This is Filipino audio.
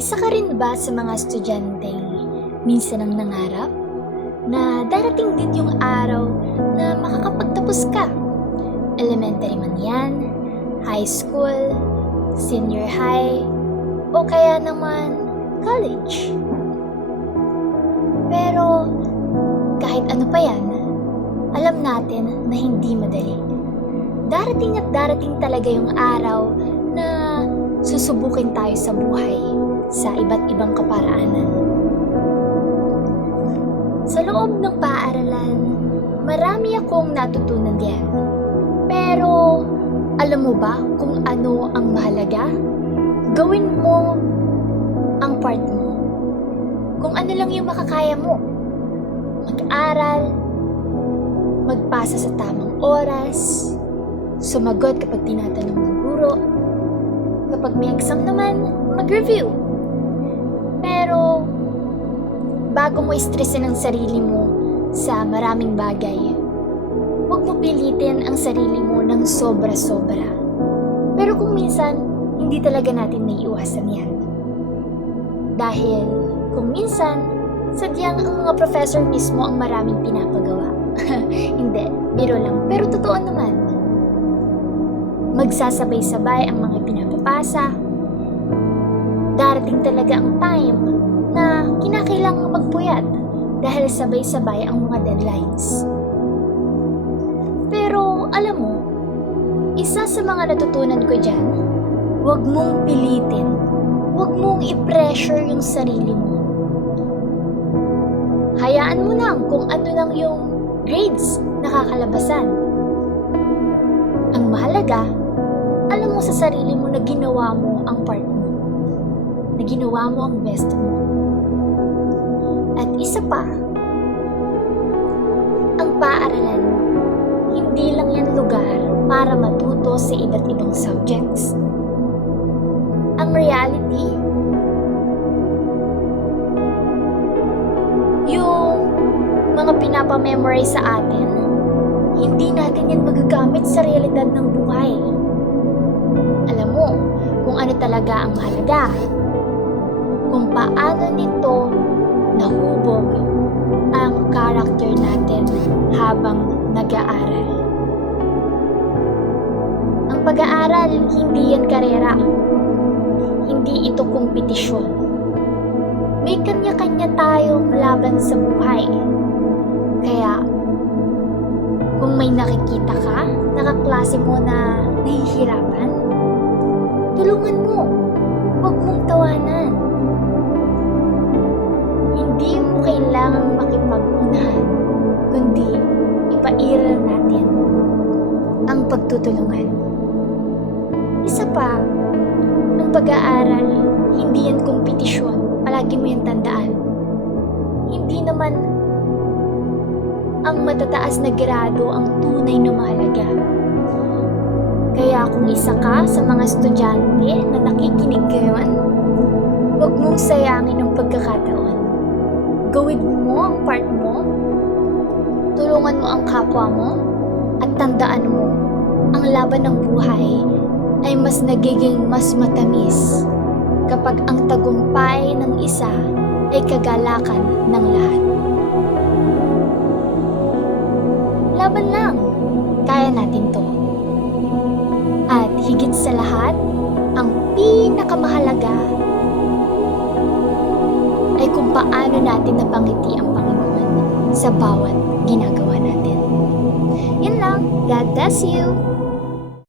Isa ka rin ba sa mga estudyanteng minsan ang nangarap na darating din yung araw na makakapagtapos ka? Elementary man yan, high school, senior high, o kaya naman college. Pero kahit ano pa yan, alam natin na hindi madali. Darating at darating talaga yung araw na susubukin tayo sa buhay sa iba't ibang kaparaanan. Sa loob ng paaralan, marami akong natutunan diyan. Pero alam mo ba kung ano ang mahalaga? Gawin mo ang part mo. Kung ano lang yung makakaya mo. Mag-aral, magpasa sa tamang oras, sumagot kapag tinatanong ng guro, kapag may exam naman, mag-review. Pero bago mo istresin ang sarili mo sa maraming bagay, huwag mo pilitin ang sarili mo ng sobra-sobra. Pero kung minsan, hindi talaga natin naiiwasan yan. Dahil kung minsan, sadyang ang mga professor mismo ang maraming pinapagawa. Hindi, biro lang. Pero totoo naman. Magsasabay-sabay ang mga pinapapasa. Darating talaga ang time na kinakailangang magpuyat dahil sabay-sabay ang mga deadlines. Pero alam mo, isa sa mga natutunan ko dyan, huwag mong pilitin, huwag mong i-pressure yung sarili mo. Hayaan mo lang kung ano lang yung grades na kakalabasan. Ang mahalaga, alam mo sa sarili mo na ginawa mo ang part mo, na ginawa mo ang best mo. At isa pa, ang paaralan, hindi lang yan lugar para matuto sa iba't ibang subjects. Ang reality, yung mga pinapamemorize sa atin, hindi natin yan magagamit sa realidad ng buhay. Alam mo kung ano talaga ang mahalaga, kung paano nito nahubog ang character natin habang nag-aaral. Ang pag-aaral, hindi yan karera. Hindi ito kompetisyon. May kanya-kanya tayong laban sa buhay. Kaya, kung may nakikita ka, nakaklase mo na nahihirapan, tulungan mo. Huwag mong tawanan. Hindi mo kailangang makipag-unahan, kundi ipairal natin ang pagtutulungan. Isa pa, ang pag-aaral, hindi yan kompetisyon. Palagi mo yan tandaan. Hindi naman ang matataas na grado ang tunay na mahalaga. Kaya kung isa ka sa mga estudyante na nakikinig ngayon, huwag mong sayangin ang pagkakataon. Gawin mo ang part mo, tulungan mo ang kapwa mo, at tandaan mo, ang laban ng buhay ay mas nagiging mas matamis kapag ang tagumpay ng isa ay kagalakan ng lahat. Laban lang, kaya natin to. At higit sa lahat, ang pinakamahalaga ay kung paano natin napangiti ang Panginoon sa bawat ginagawa natin. Yun lang. God bless you!